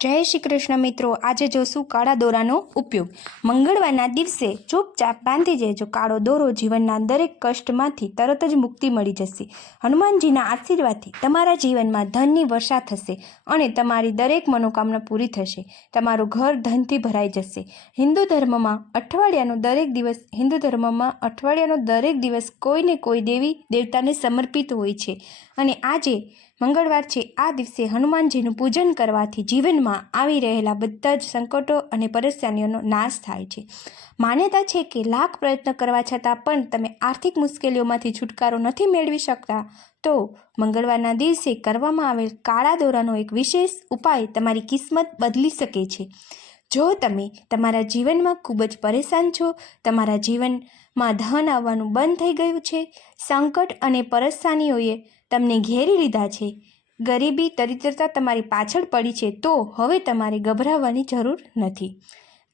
જય શ્રી કૃષ્ણ મિત્રો, આજે જોશું કાળા દોરાનો ઉપયોગ। મંગળવારના દિવસે ચૂપચાપ બાંધી દેજો કાળો દોરો, જીવનના દરેક કષ્ટમાંથી તરત જ મુક્તિ મળી જશે। હનુમાનજીના આશીર્વાદથી તમારા જીવનમાં ધનની વર્ષા થશે અને તમારી દરેક મનોકામના પૂરી થશે। તમારું ઘર ધનથી ભરાઈ જશે। હિન્દુ ધર્મમાં અઠવાડિયાનો દરેક દિવસ કોઈને કોઈ દેવી દેવતાને સમર્પિત હોય છે અને આજે મંગળવાર છે। આ દિવસે હનુમાનજીનું પૂજન કરવાથી જીવનમાં આવી રહેલા બધા જ સંકટો અને પરેશાનીઓનો નાશ થાય છે। માન્યતા છે કે લાખ પ્રયત્ન કરવા છતાં પણ તમે આર્થિક મુશ્કેલીઓમાંથી છુટકારો નથી મેળવી શકતા, તો મંગળવારના દિવસે કરવામાં આવેલ કાળા દોરાનો એક વિશેષ ઉપાય તમારી કિસ્મત બદલી શકે છે। જો તમે તમારા જીવનમાં ખૂબ જ પરેશાન છો, તમારા જીવનમાં ધન આવવાનું બંધ થઈ ગયું છે, સંકટ અને પરેશાનીઓએ તમને ઘેરી લીધા છે, ગરીબી દરિદ્રતા તમારી પાછળ પડી છે, તો હવે તમારે ગભરાવાની જરૂર નથી,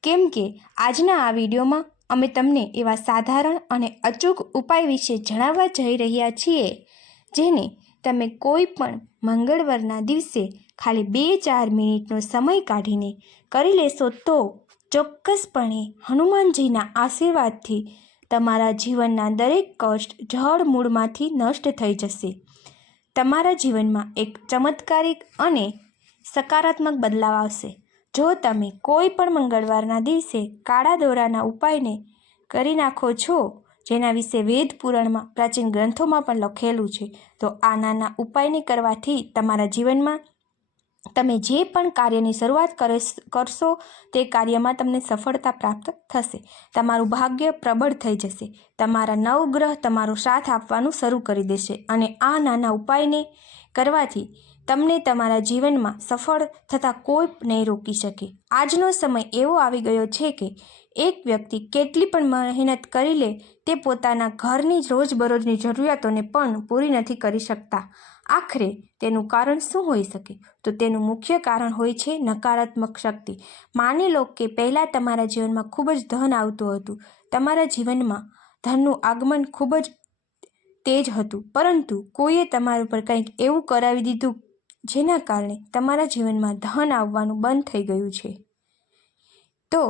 કેમ કે આજના આ વિડીયોમાં અમે તમને એવા સાધારણ અને અચૂક ઉપાય વિશે જણાવવા જઈ રહ્યા છીએ, જેને તમે કોઈ પણ મંગળવારના દિવસે ખાલી 2-4 મિનિટનો સમય કાઢીને કરી લેશો તો ચોક્કસપણે હનુમાનજીના આશીર્વાદથી તમારા જીવનના દરેક કષ્ટ જળ મૂળમાંથી નષ્ટ થઈ જશે। તમારા જીવનમાં એક ચમત્કારિક અને સકારાત્મક બદલાવ આવશે જો તમે કોઈ પણ મંગળવારના દિવસે કાળા દોરાના ઉપાયને કરી નાખો છો, જેના વિશે વેદ પુરાણમાં પ્રાચીન ગ્રંથોમાં પણ લખેલું છે। તો આ નાના ઉપાયને કરવાથી તમારા જીવનમાં તમે જે પણ કાર્યની શરૂઆત કરશો તે કાર્યમાં તમને સફળતા પ્રાપ્ત થશે। તમારું ભાગ્ય પ્રબળ થઈ જશે। તમારા નવગ્રહ તમારો સાથ આપવાનું શરૂ કરી દેશે અને આ નાના ઉપાયને કરવાથી તમને તમારા જીવનમાં સફળ થતાં કોઈ નહીં રોકી શકે। આજનો સમય એવો આવી ગયો છે કે એક વ્યક્તિ કેટલી પણ મહેનત કરી લે તે પોતાના ઘરની રોજબરોજની જરૂરિયાતોને પણ પૂરી નથી કરી શકતા। આખરે તેનું કારણ શું હોઈ શકે? તો તેનું મુખ્ય કારણ હોય છે નકારાત્મક શક્તિ। માની લો કે પહેલાં તમારા જીવનમાં ખૂબ જ ધન આવતું હતું, તમારા જીવનમાં ધનનું આગમન ખૂબ જ તેજ હતું, પરંતુ કોઈએ તમારા પર કંઈક એવું કરાવી દીધું જેના કારણે તમારા જીવનમાં ધન આવવાનું બંધ થઈ ગયું છે। તો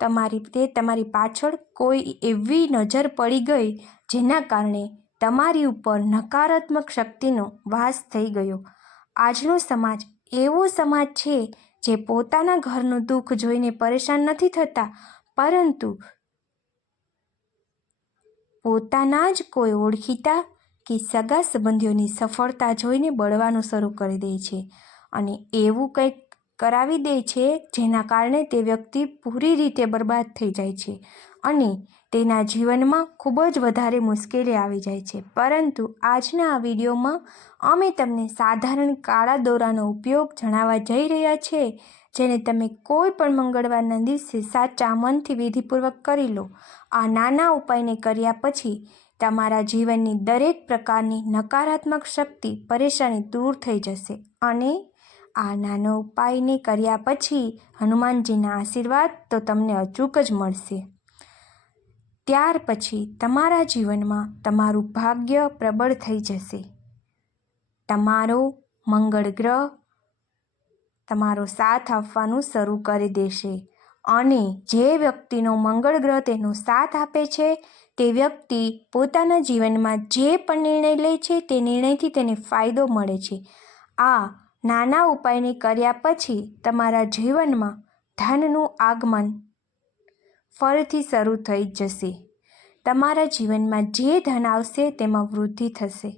તમારી પાછળ કોઈ એવી નજર પડી ગઈ જેના કારણે તમારી ઉપર નકારાત્મક શક્તિનો વાસ થઈ ગયો। આજનો સમાજ એવો સમાજ છે જે પોતાના ઘરનું દુઃખ જોઈને પરેશાન નથી થતા, પરંતુ પોતાના જ કોઈ ઓળખીતા કે સગા સંબંધીઓની સફળતા જોઈને બળવાનું શરૂ કરી દે છે અને એવું કંઈક કરાવી દે છે જેના કારણે તે વ્યક્તિ પૂરી રીતે બરબાદ થઈ જાય છે અને તેના જીવનમાં ખૂબ જ વધારે મુશ્કેલી આવી જાય છે। પરંતુ આજના આ વિડીયોમાં અમે તમને સાધારણ કાળા દોરાનો ઉપયોગ જણાવવા જઈ રહ્યા છે, જેને તમે કોઈ પણ મંગળવારના દિવસે સાચા મનથી વિધિપૂર્વક કરી લો। આ નાના ઉપાયને કર્યા પછી તમારા જીવનની દરેક પ્રકારની નકારાત્મક શક્તિ પરેશાની દૂર થઈ જશે અને આ નાનો ઉપાયને કર્યા પછી હનુમાનજીના આશીર્વાદ તો તમને અચૂક જ મળશે। ત્યાર પછી તમારા જીવનમાં તમારું ભાગ્ય પ્રબળ થઈ જશે। તમારો મંગળ ગ્રહ તમારો સાથ આપવાનું શરૂ કરી દેશે અને જે વ્યક્તિનો મંગળ ગ્રહ તેનો સાથ આપે છે તે વ્યક્તિ પોતાના જીવનમાં જે પણ નિર્ણય લે છે તે નિર્ણયથી તેને ફાયદો મળે છે। આ નાના ઉપાયને કર્યા પછી તમારા જીવનમાં ધનનું આગમન ફરીથી શરૂ થઈ જશે। તમારા જીવનમાં જે ધન આવશે તેમાં વૃદ્ધિ થશે।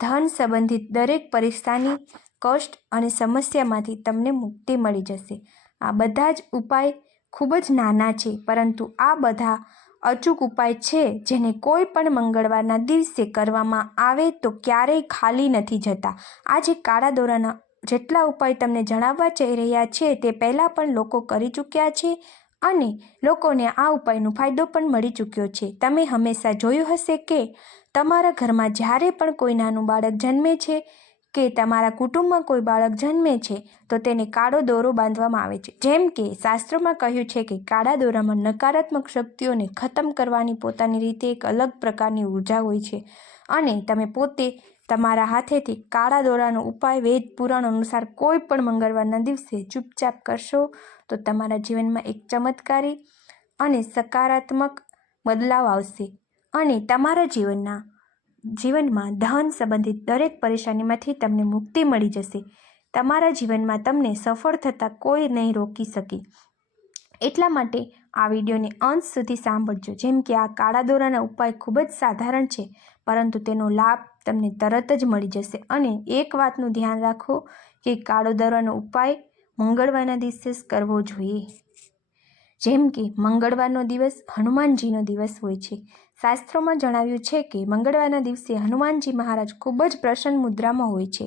ધન સંબંધિત દરેક પરેશાની, કષ્ટ અને સમસ્યામાંથી તમને મુક્તિ મળી જશે। આ બધા જ ઉપાય ખૂબ જ નાના છે, પરંતુ આ બધા અચૂક ઉપાય છે જેને કોઈ પણ મંગળવારના દિવસે કરવામાં આવે તો ક્યારેય ખાલી નથી જતા। આજે કાળા દોરાના જેટલા ઉપાય તમને જણાવવા જઈ રહ્યા છે તે પહેલાં પણ લોકો કરી ચૂક્યા છે અને લોકોને આ ઉપાયનો ફાયદો પણ મળી ચૂક્યો છે। તમે હંમેશા જોયું હશે કે તમારા ઘરમાં જ્યારે પણ કોઈ નાનું બાળક જન્મે છે કે તમારા કુટુંબમાં કોઈ બાળક જન્મે છે તો તેને કાળો દોરો બાંધવામાં આવે છે। જેમ કે શાસ્ત્રોમાં કહ્યું છે કે કાળા દોરામાં નકારાત્મક શક્તિઓને ખતમ કરવાની પોતાની રીતે એક અલગ પ્રકારની ઉર્જા હોય છે અને તમે પોતે તમારા હાથેથી કાળા દોરાનો ઉપાય વેદ પુરાણ અનુસાર કોઈ પણ મંગળવારના દિવસે ચૂપચાપ કરશો તો તમારા જીવનમાં એક ચમત્કારી અને સકારાત્મક બદલાવ આવશે અને તમારા જીવનમાં ધન સંબંધિત દરેક પરેશાનીમાંથી તમને મુક્તિ મળી જશે. તમારા જીવનમાં તમને સફળ થતાં કોઈ નહીં રોકી શકે. એટલા માટે આ વિડીયોને અંત સુધી સાંભળજો. જેમ કે આ કાળા દોરાના ઉપાય ખૂબ જ સાધારણ છે, પરંતુ તેનો લાભ તમને તરત જ મળી જશે. અને એક વાતનું ધ્યાન રાખો કે કાળો દોરાનો ઉપાય મંગળવારના દિવસે જ કરવો જોઈએ. જેમ કે મંગળવારનો દિવસ હનુમાનજીનો દિવસ હોય છે. શાસ્ત્રોમાં જણાવ્યું છે કે મંગળવારના દિવસે હનુમાનજી મહારાજ ખૂબ જ પ્રસન્ન મુદ્રામાં હોય છે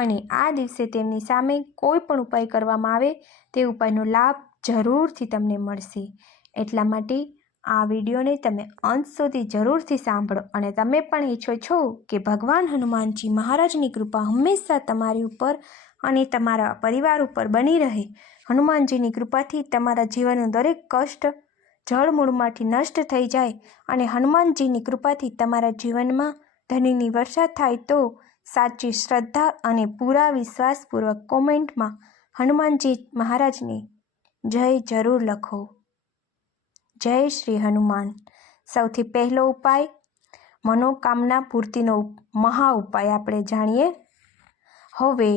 અને આ દિવસે તેમની સામે કોઈ પણ ઉપાય કરવામાં આવે તે ઉપાયનો લાભ જરૂરથી તમને મળશે. એટલા માટે આ વિડીયોને તમે અંત સુધી જરૂરથી સાંભળો અને તમે પણ ઈચ્છો છો કે ભગવાન હનુમાનજી મહારાજની કૃપા હંમેશા તમારી ઉપર અને તમારા પરિવાર ઉપર બની રહે. હનુમાનજીની કૃપાથી તમારા જીવનનું દરેક કષ્ટ જળમૂળમાંથી નષ્ટ થઈ જાય અને હનુમાનજીની કૃપાથી તમારા જીવનમાં ધનની વર્ષા થાય તો સાચી શ્રદ્ધા અને પૂરા વિશ્વાસપૂર્વક કોમેન્ટમાં હનુમાનજી મહારાજને જય જરૂર લખો. જય શ્રી હનુમાન. સૌથી પહેલો ઉપાય મનોકામના પૂર્તિનો મહા ઉપાય આપણે જાણીએ. હવે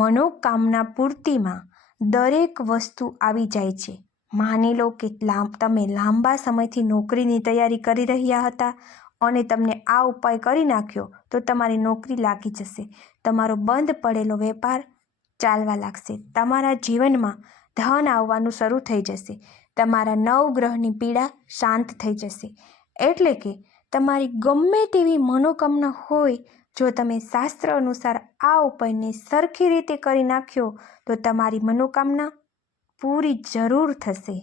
મનોકામના પૂર્તિમાં દરેક વસ્તુ આવી જાય છે. માની લો કે તમે લાંબા સમયથી નોકરીની તૈયારી કરી રહ્યા હતા અને તમને આ ઉપાય કરી નાખ્યો તો તમારી નોકરી લાગી જશે. તમારો બંધ પડેલો વેપાર ચાલવા લાગશે. તમારા જીવનમાં ધન આવવાનું શરૂ થઈ જશે. તમારા નવગ્રહની પીડા શાંત થઈ જશે. એટલે કે તમારી ગમે તેવી મનોકામના હોય, જો તમે શાસ્ત્ર અનુસાર આ ઉપાયને સરખી રીતે કરી નાખ્યો તો તમારી મનોકામના પૂરી જરૂર થશે.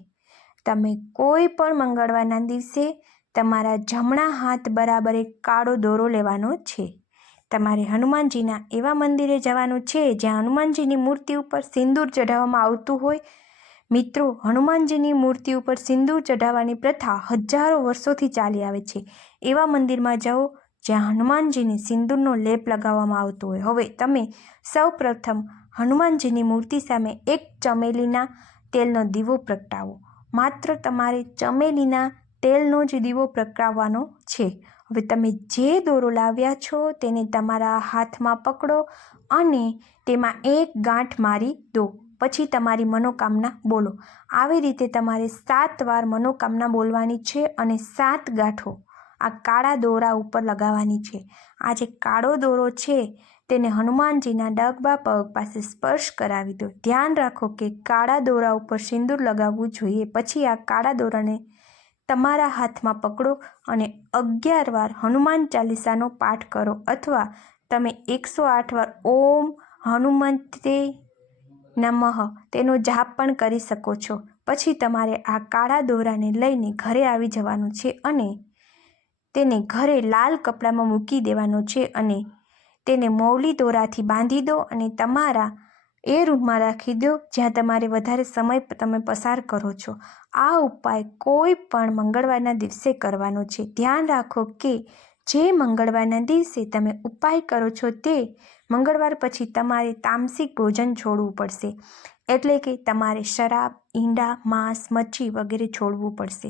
તમે કોઈ પણ મંગળવારના દિવસે તમારા જમણા હાથ બરાબર એક કાળો દોરો લેવાનો છે. તમારે હનુમાનજીના એવા મંદિરે જવાનું છે જ્યાં હનુમાનજીની મૂર્તિ ઉપર સિંદૂર ચઢાવવામાં આવતું હોય. મિત્રો, હનુમાનજીની મૂર્તિ ઉપર સિંદૂર ચઢાવવાની પ્રથા હજારો વર્ષોથી ચાલી આવે છે. એવા મંદિરમાં જાઓ જ્યાં હનુમાનજીને સિંદૂરનો લેપ લગાવવામાં આવતો હોય. હવે તમે સૌ પ્રથમ હનુમાનજીની મૂર્તિ સામે એક ચમેલીના તેલનો દીવો પ્રગટાવો. માત્ર તમારે ચમેલીના તેલનો જ દીવો પ્રગટાવવાનો છે. હવે તમે જે દોરો લાવ્યા છો તેને તમારા હાથમાં પકડો અને તેમાં એક ગાંઠ મારી દો. પછી તમારી મનોકામના બોલો. આવી રીતે તમારે 7 વાર મનોકામના બોલવાની છે અને 7 ગાંઠો આ કાળા દોરા ઉપર લગાવવાની છે. આ જે કાળો દોરો છે તેને હનુમાનજીના ડગા પગ પાસે સ્પર્શ કરાવી દો. ધ્યાન રાખો કે કાળા દોરા ઉપર સિંદૂર લગાવવું જોઈએ. પછી આ કાળા દોરાને તમારા હાથમાં પકડો અને 11 વાર હનુમાન ચાલીસાનો પાઠ કરો અથવા તમે 108 વાર ઓમ હનુમંતે નમઃ તેનો જાપ પણ કરી શકો છો. પછી તમારે આ કાળા દોરાને લઈને ઘરે આવી જવાનું છે અને તેને ઘરે લાલ કપડામાં મૂકી દેવાનો છે અને તેને મૌલી દોરાથી બાંધી દો અને તમારા એ રૂમમાં રાખી દો જ્યાં તમારે વધારે સમય તમે પસાર કરો છો. આ ઉપાય કોઈ પણ મંગળવારના દિવસે કરવાનો છે. ધ્યાન રાખો કે જે મંગળવારના દિવસે તમે ઉપાય કરો છો તે મંગળવાર પછી તમારે તામસિક ભોજન છોડવું પડશે. એટલે કે તમારે શરાબ, ઈંડા, માંસ, મચ્છી વગેરે છોડવું પડશે.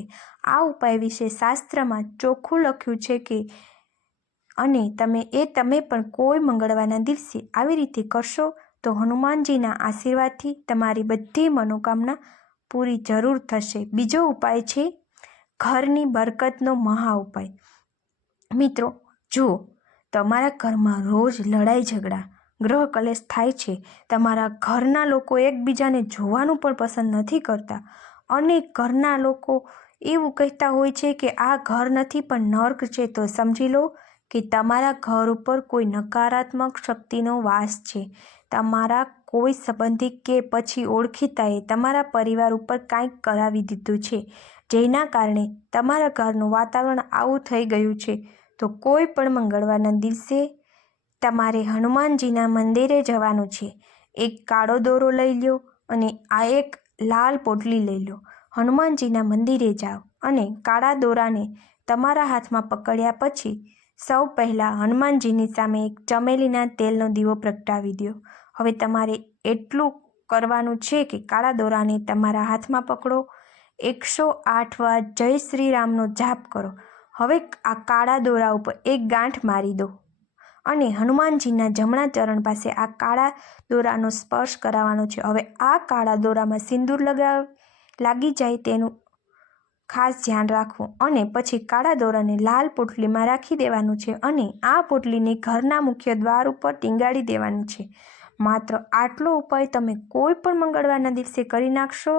આ ઉપાય વિશે શાસ્ત્રમાં ચોખ્ખું લખ્યું છે કે અને તમે પણ કોઈ મંગળવારના દિવસે આવી રીતે કરશો તો હનુમાનજીના આશીર્વાદથી તમારી બધી મનોકામના પૂરી જરૂર થશે. બીજો ઉપાય છે ઘરની બરકતનો મહા ઉપાય. મિત્રો, જુઓ, તમારા ઘરમાં રોજ લડાઈ ઝઘડા, ગ્રહ કલેશ થાય છે. તમારા ઘરના લોકો એકબીજાને જોવાનું પણ પસંદ નથી કરતા અને ઘરના લોકો એવું કહેતા હોય છે કે આ ઘર નથી પણ નર્ક છે. તો સમજી લો કે તમારા ઘર ઉપર કોઈ નકારાત્મક શક્તિનો વાસ છે. તમારા કોઈ સંબંધી કે પછી ઓળખીતાએ તમારા પરિવાર ઉપર કાંઈક કરાવી દીધું છે જેના કારણે તમારા ઘરનું વાતાવરણ આવું થઈ ગયું છે. તો કોઈ પણ મંગળવારના દિવસે તમારે હનુમાનજીના મંદિરે જવાનું છે. એક કાળો દોરો લઈ લો અને આ એક લાલ પોટલી લઈ લો. હનુમાનજીના મંદિરે જાઓ અને કાળા દોરાને તમારા હાથમાં પકડ્યા પછી સૌ પહેલાં હનુમાનજીની સામે એક ચમેલીના તેલનો દીવો પ્રગટાવી દો. હવે તમારે એટલું કરવાનું છે કે કાળા દોરાને તમારા હાથમાં પકડો, 108 વાર જય શ્રી રામનો જાપ કરો. હવે આ કાળા દોરા ઉપર એક ગાંઠ મારી દો અને હનુમાનજીના જમણા ચરણ પાસે આ કાળા દોરાનો સ્પર્શ કરાવવાનો છે. હવે આ કાળા દોરામાં સિંદૂર લાગી જાય તેનું ખાસ ધ્યાન રાખવું અને પછી કાળા દોરાને લાલ પોટલીમાં રાખી દેવાનું છે અને આ પોટલીને ઘરના મુખ્ય દ્વાર ઉપર ટીંગાડી દેવાની છે. માત્ર આટલો ઉપાય તમે કોઈ પણ મંગળવારના દિવસે કરી નાખશો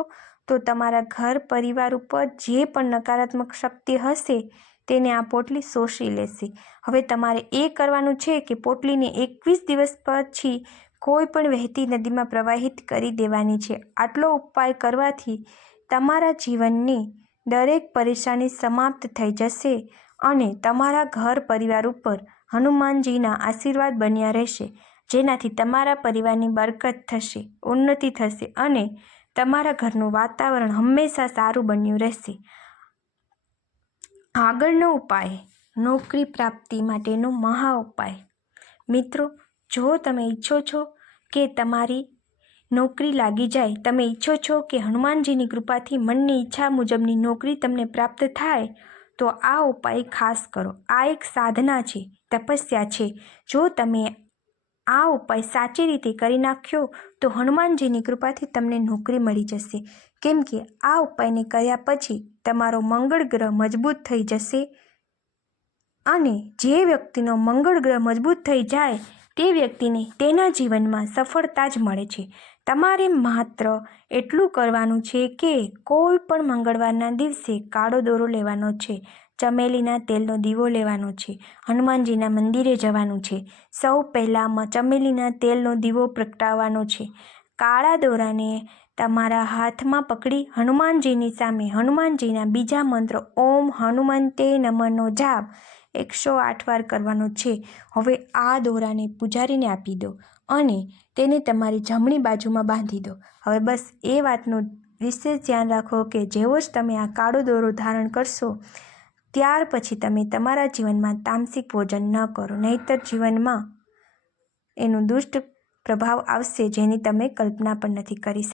તો તમારા ઘર પરિવાર ઉપર જે પણ નકારાત્મક શક્તિ હશે તેને આ પોટલી શોષી લેશે. હવે તમારે એ કરવાનું છે કે પોટલીને 21 દિવસ પછી કોઈ પણ વહેતી નદીમાં પ્રવાહિત કરી દેવાની છે. આટલો ઉપાય કરવાથી તમારા જીવનની દરેક પરેશાની સમાપ્ત થઈ જશે અને તમારા ઘર પરિવાર ઉપર હનુમાનજીના આશીર્વાદ બન્યા રહેશે, જેનાથી તમારા પરિવારની બરકત થશે, ઉન્નતિ થશે અને તમારા ઘરનું વાતાવરણ હંમેશા સારું બન્યું રહેશે. આગળનો ઉપાય, નોકરી પ્રાપ્તિ માટેનો મહા ઉપાય. મિત્રો, જો તમે ઈચ્છો છો કે તમારી નોકરી લાગી જાય, તમે ઈચ્છો છો કે હનુમાનજીની કૃપાથી મનની ઈચ્છા મુજબની નોકરી તમને પ્રાપ્ત થાય, તો આ ઉપાય ખાસ કરો. આ એક સાધના છે, તપસ્યા છે. જો તમે આ ઉપાય સાચી રીતે કરી નાખ્યો તો હનુમાનજીની કૃપાથી તમને નોકરી મળી જશે. કેમ કે આ ઉપાયને કર્યા પછી તમારો મંગળ ગ્રહ મજબૂત થઈ જશે અને જે વ્યક્તિનો મંગળ ગ્રહ મજબૂત થઈ જાય તે વ્યક્તિને તેના જીવનમાં સફળતા જ મળે છે. તમારે માત્ર એટલું કરવાનું છે કે કોઈ પણ મંગળવારના દિવસે કાળો દોરો લેવાનો છે, ચમેલીના તેલનો દીવો લેવાનો છે, હનુમાનજીના મંદિરે જવાનું છે. સૌ પહેલાં ચમેલીના તેલનો દીવો પ્રગટાવવાનો છે. કાળા દોરાને તમારા હાથમાં પકડી હનુમાનજીની સામે હનુમાનજીના બીજા મંત્ર ઓમ હનુમંતે નમઃનો જાપ 108 વાર કરવાનો છે. હવે આ દોરાને પૂજારીને આપી દો અને તેને તમારી જમણી બાજુમાં બાંધી દો. હવે બસ એ વાતનું વિશેષ ધ્યાન રાખો કે જેવો જ તમે આ કાળો દોરો ધારણ કરશો ત્યાર પછી તમે તમારા જીવનમાં તામસિક ભોજન ન કરો, નહીંતર જીવનમાં એનું દુષ્ટ પ્રભાવ આવશે જેની તમે કલ્પના પણ નથી કરી શકતા.